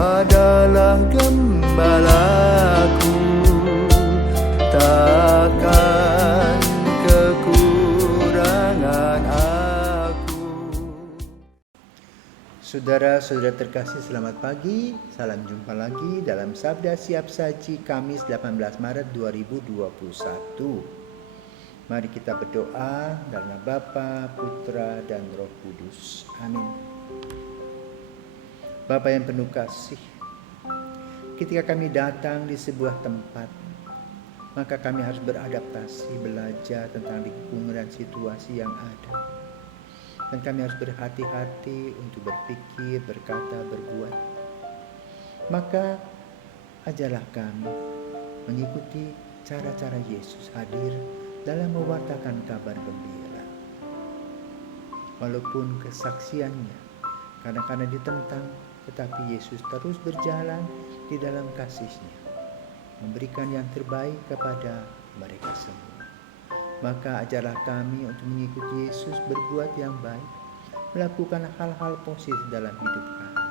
adalah gembalaku, takkan kekurangan aku. Saudara-saudara terkasih, selamat pagi. Salam jumpa lagi dalam Sabda Siap Saji Kamis 18 Maret 2021. Mari kita berdoa dalam nama Bapa, Putra, dan Roh Kudus. Amin. Bapa yang penuh kasih, ketika kami datang di sebuah tempat, maka kami harus beradaptasi, belajar tentang lingkungan dan situasi yang ada. Dan kami harus berhati-hati untuk berpikir, berkata, berbuat. Maka ajarlah kami mengikuti cara-cara Yesus hadir dalam mewartakan kabar gembira. Walaupun kesaksiannya kadang-kadang ditentang, tetapi Yesus terus berjalan di dalam kasih-Nya, memberikan yang terbaik kepada mereka semua. Maka ajarlah kami untuk mengikuti Yesus, berbuat yang baik, melakukan hal-hal positif dalam hidup kami,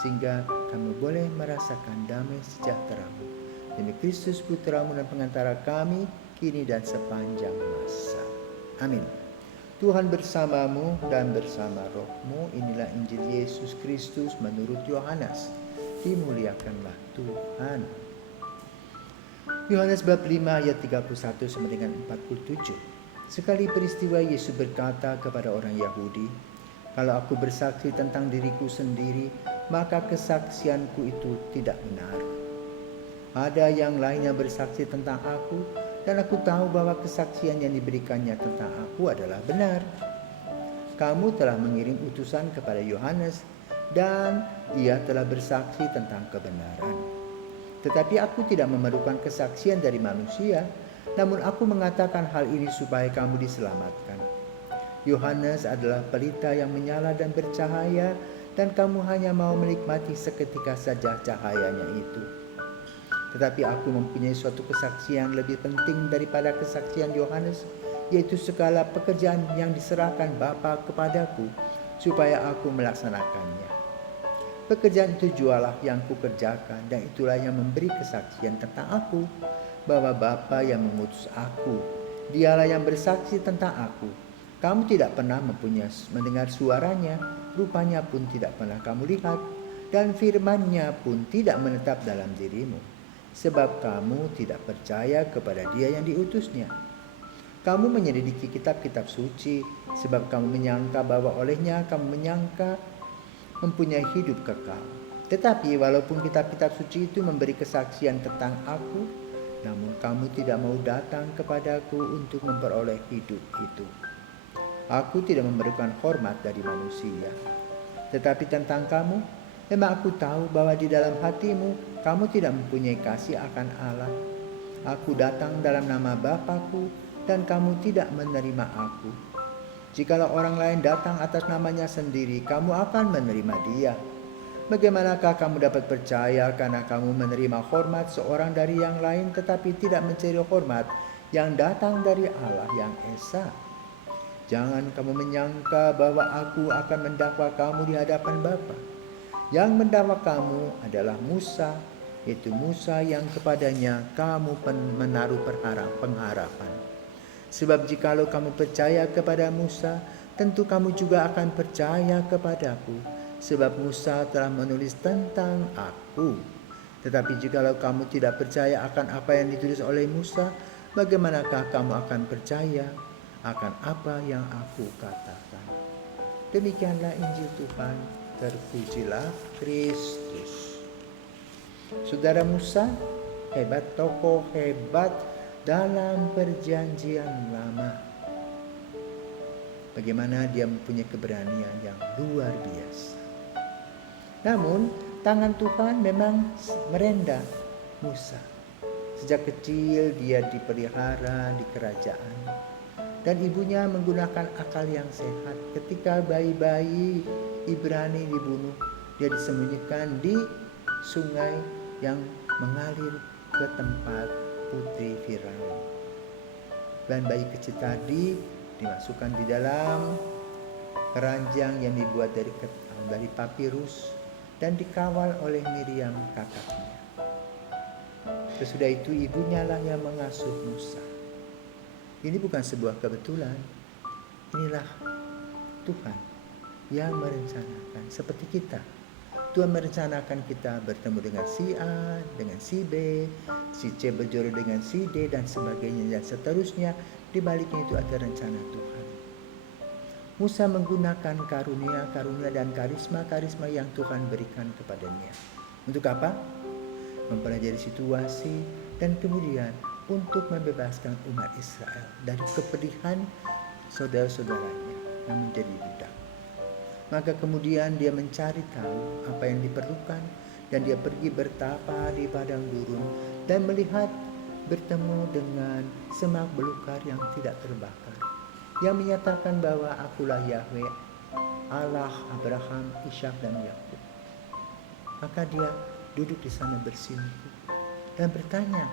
sehingga kami boleh merasakan damai sejahtera-Mu demi Kristus Putra-Mu dan pengantara kami, kini dan sepanjang masa. Amin. Tuhan bersamamu dan bersama rohmu. Inilah Injil Yesus Kristus menurut Yohanes. Dimuliakanlah Tuhan. Yohanes bab 5 ayat 31 sampai dengan 47. Sekali peristiwa Yesus berkata kepada orang Yahudi, "Kalau aku bersaksi tentang diriku sendiri, maka kesaksianku itu tidak benar. Ada yang lainnya bersaksi tentang aku, dan aku tahu bahwa kesaksian yang diberikannya tentang aku adalah benar. Kamu telah mengirim utusan kepada Yohanes, dan ia telah bersaksi tentang kebenaran. Tetapi aku tidak memerlukan kesaksian dari manusia, namun aku mengatakan hal ini supaya kamu diselamatkan. Yohanes adalah pelita yang menyala dan bercahaya, dan kamu hanya mau menikmati seketika saja cahayanya itu. Tetapi aku mempunyai suatu kesaksian lebih penting daripada kesaksian Yohanes, yaitu segala pekerjaan yang diserahkan Bapa kepadaku, supaya aku melaksanakannya. Pekerjaan itu jualah yang kukerjakan, dan itulah yang memberi kesaksian tentang aku, bahwa Bapa yang mengutus aku, dialah yang bersaksi tentang aku. Kamu tidak pernah mendengar suaranya, rupanya pun tidak pernah kamu lihat, dan firman-Nya pun tidak menetap dalam dirimu, sebab kamu tidak percaya kepada Dia yang diutusnya. Kamu menyelidiki kitab-kitab suci, sebab kamu menyangka bahwa olehnya kamu mempunyai hidup kekal. Tetapi walaupun kitab-kitab suci itu memberi kesaksian tentang aku, namun kamu tidak mau datang kepadaku untuk memperoleh hidup itu. Aku tidak memerlukan hormat dari manusia. Tetapi tentang kamu, memang aku tahu bahwa di dalam hatimu kamu tidak mempunyai kasih akan Allah. Aku datang dalam nama Bapa-Ku, dan kamu tidak menerima aku. Jikalau orang lain datang atas namanya sendiri, kamu akan menerima dia. Bagaimanakah kamu dapat percaya karena kamu menerima hormat seorang dari yang lain, tetapi tidak mencari hormat yang datang dari Allah yang Esa? Jangan kamu menyangka bahwa aku akan mendakwa kamu di hadapan Bapa. Yang mendakwa kamu adalah Musa, yaitu Musa yang kepadanya kamu menaruh pengharapan. Sebab jikalau kamu percaya kepada Musa, tentu kamu juga akan percaya kepadaku, sebab Musa telah menulis tentang aku. Tetapi jikalau kamu tidak percaya akan apa yang ditulis oleh Musa, bagaimanakah kamu akan percaya akan apa yang aku katakan? Demikianlah Injil Tuhan. Terpujilah Kristus. Saudara, Musa hebat, tokoh hebat dalam perjanjian lama. Bagaimana dia mempunyai keberanian yang luar biasa. Namun tangan Tuhan memang merenda Musa. Sejak kecil dia dipelihara di kerajaan, dan ibunya menggunakan akal yang sehat. Ketika bayi-bayi Ibrani dibunuh, dia disembunyikan di sungai yang mengalir ke tempat putri Firaun. Dan bayi kecil tadi dimasukkan di dalam keranjang yang dibuat dari papirus, dan dikawal oleh Miriam kakaknya. Sesudah itu ibunya lah yang mengasuh Musa. Ini bukan sebuah kebetulan. Inilah Tuhan yang merencanakan seperti kita. Tuhan merencanakan kita bertemu dengan si A, dengan si B, si C berjodoh dengan si D dan sebagainya dan seterusnya. Di baliknya itu ada rencana Tuhan. Musa menggunakan karunia dan karisma yang Tuhan berikan kepadanya. Untuk apa? Mempelajari situasi dan kemudian untuk membebaskan umat Israel dari kepedihan saudara-saudaranya yang menjadi budak. Maka kemudian dia mencari tahu apa yang diperlukan dan dia pergi bertapa di padang gurun dan melihat bertemu dengan semak belukar yang tidak terbakar yang menyatakan bahwa akulah Yahweh Allah Abraham, Ishak dan Yakub. Maka dia duduk di sana bersimpuh dan bertanya,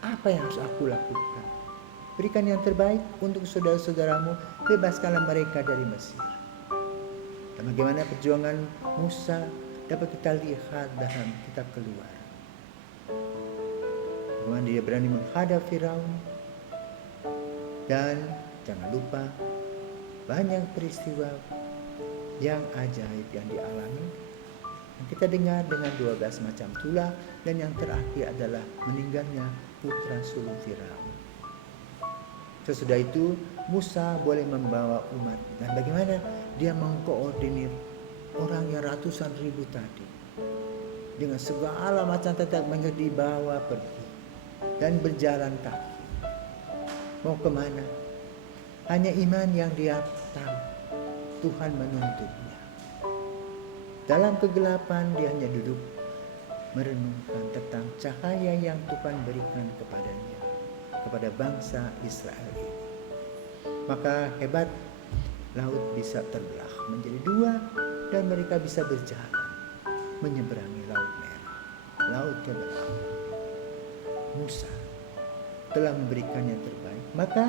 apa yang harus aku lakukan? Berikan yang terbaik untuk saudara-saudaramu, bebaskanlah mereka dari Mesir. Dan bagaimana perjuangan Musa dapat kita lihat dalam kitab Keluaran. Bagaimana dia berani menghadap Firaun. Dan jangan lupa banyak peristiwa yang ajaib yang dialami. Yang kita dengar dengan 12 macam tulah dan yang terakhir adalah meninggalnya putra sulung Firaun. Sesudah itu Musa boleh membawa umat dan bagaimana dia mengkoordinir orang yang ratusan ribu tadi dengan segala macam tetap dibawa pergi dan berjalan kaki. Mau kemana? Hanya iman yang dia tahu Tuhan menuntunnya. Dalam kegelapan dia hanya duduk merenungkan tentang cahaya yang Tuhan berikan kepadanya, kepada bangsa Israel ini. Maka hebat, laut bisa terbelah menjadi dua dan mereka bisa berjalan menyeberangi laut merah, laut kebelah. Musa telah memberikan yang terbaik. Maka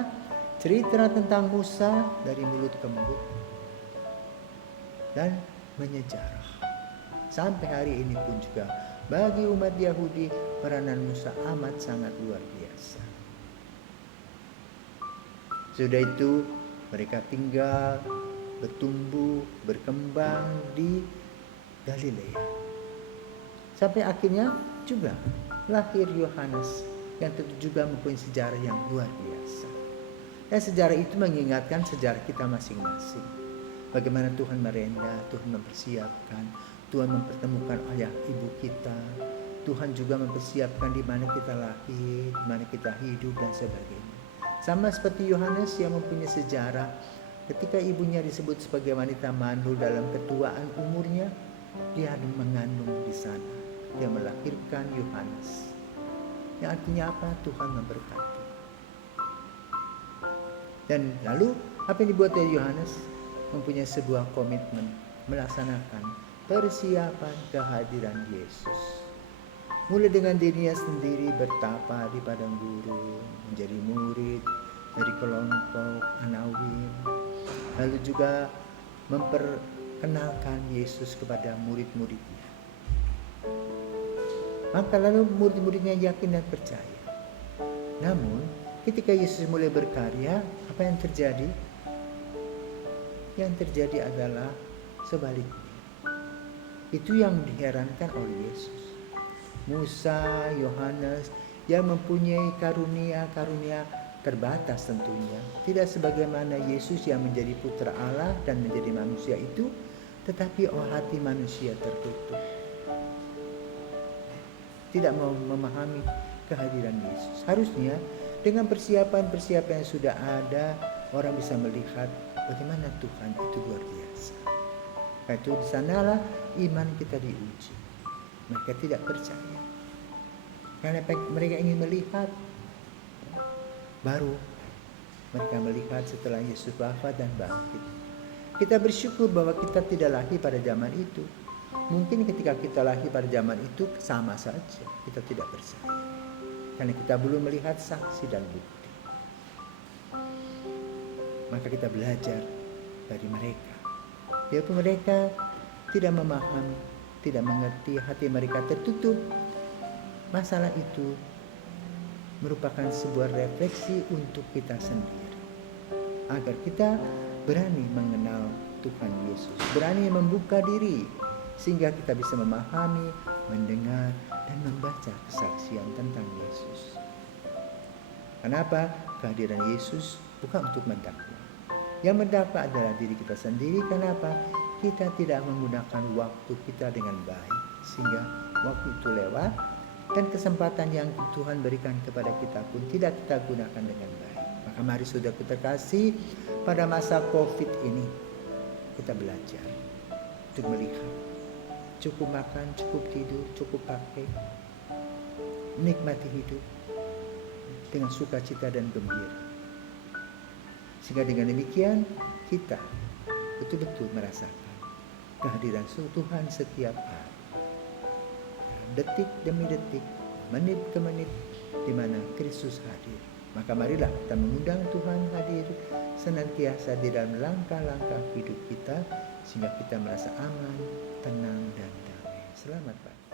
cerita tentang Musa dari mulut ke mulut dan menyejarah. Sampai hari ini pun juga bagi umat Yahudi peranan Musa amat sangat luar biasa. Sudah itu mereka tinggal, bertumbuh, berkembang di Galilea. Sampai akhirnya juga lahir Yohanes yang tentu juga mempunyai sejarah yang luar biasa. Dan sejarah itu mengingatkan sejarah kita masing-masing. Bagaimana Tuhan merenda, Tuhan mempersiapkan, Tuhan mempertemukan ayah ibu kita. Tuhan juga mempersiapkan di mana kita lahir, di mana kita hidup dan sebagainya. Sama seperti Yohanes yang mempunyai sejarah ketika ibunya disebut sebagai wanita mandul dalam ketuaan umurnya, dia mengandung di sana. Dia melahirkan Yohanes. Yang artinya apa? Tuhan memberkati. Dan lalu apa yang dibuat oleh Yohanes? Mempunyai sebuah komitmen melaksanakan persiapan kehadiran Yesus. Mulai dengan dirinya sendiri bertapa di padang gurun, menjadi murid dari kelompok Anawim, lalu juga memperkenalkan Yesus kepada murid-muridnya. Maka lalu murid-muridnya yakin dan percaya. Namun ketika Yesus mulai berkarya, apa yang terjadi? Yang terjadi adalah sebaliknya. Itu yang diherankan oleh Yesus. Musa, Yohanes yang mempunyai karunia terbatas tentunya. Tidak sebagaimana Yesus yang menjadi putra Allah dan menjadi manusia itu, tetapi hati manusia tertutup. Tidak mau memahami kehadiran Yesus. Harusnya dengan persiapan-persiapan yang sudah ada, orang bisa melihat bagaimana Tuhan itu luar biasa. Karena itu di sanalah iman kita diuji. Mereka tidak percaya. Karena mereka ingin melihat. Baru mereka melihat setelah Yesus wafat dan bangkit. Kita bersyukur bahwa kita tidak lahir pada zaman itu. Mungkin ketika kita lahir pada zaman itu sama saja. Kita tidak percaya. Karena kita belum melihat saksi dan bukti. Maka kita belajar dari mereka. Yaitu mereka tidak memahami tidak mengerti, hati mereka tertutup. Masalah itu merupakan sebuah refleksi untuk kita sendiri, agar kita berani mengenal Tuhan Yesus, berani membuka diri, sehingga kita bisa memahami, mendengar, dan membaca kesaksian tentang Yesus. Kenapa? Kehadiran Yesus bukan untuk mendakwa. Yang mendakwa adalah diri kita sendiri. Kenapa? Kita tidak menggunakan waktu kita dengan baik, sehingga waktu itu lewat, dan kesempatan yang Tuhan berikan kepada kita pun tidak kita gunakan dengan baik. Maka mari saudaraku terkasih, pada masa COVID ini kita belajar untuk melihat cukup makan, cukup tidur, cukup pakai, menikmati hidup dengan sukacita dan gembira. Sehingga dengan demikian kita betul-betul merasakan kehadiran Tuhan setiap hari, detik demi detik, menit ke menit, di mana Kristus hadir. Maka marilah kita mengundang Tuhan hadir senantiasa di dalam langkah-langkah hidup kita, sehingga kita merasa aman, tenang, dan damai. Selamat pagi.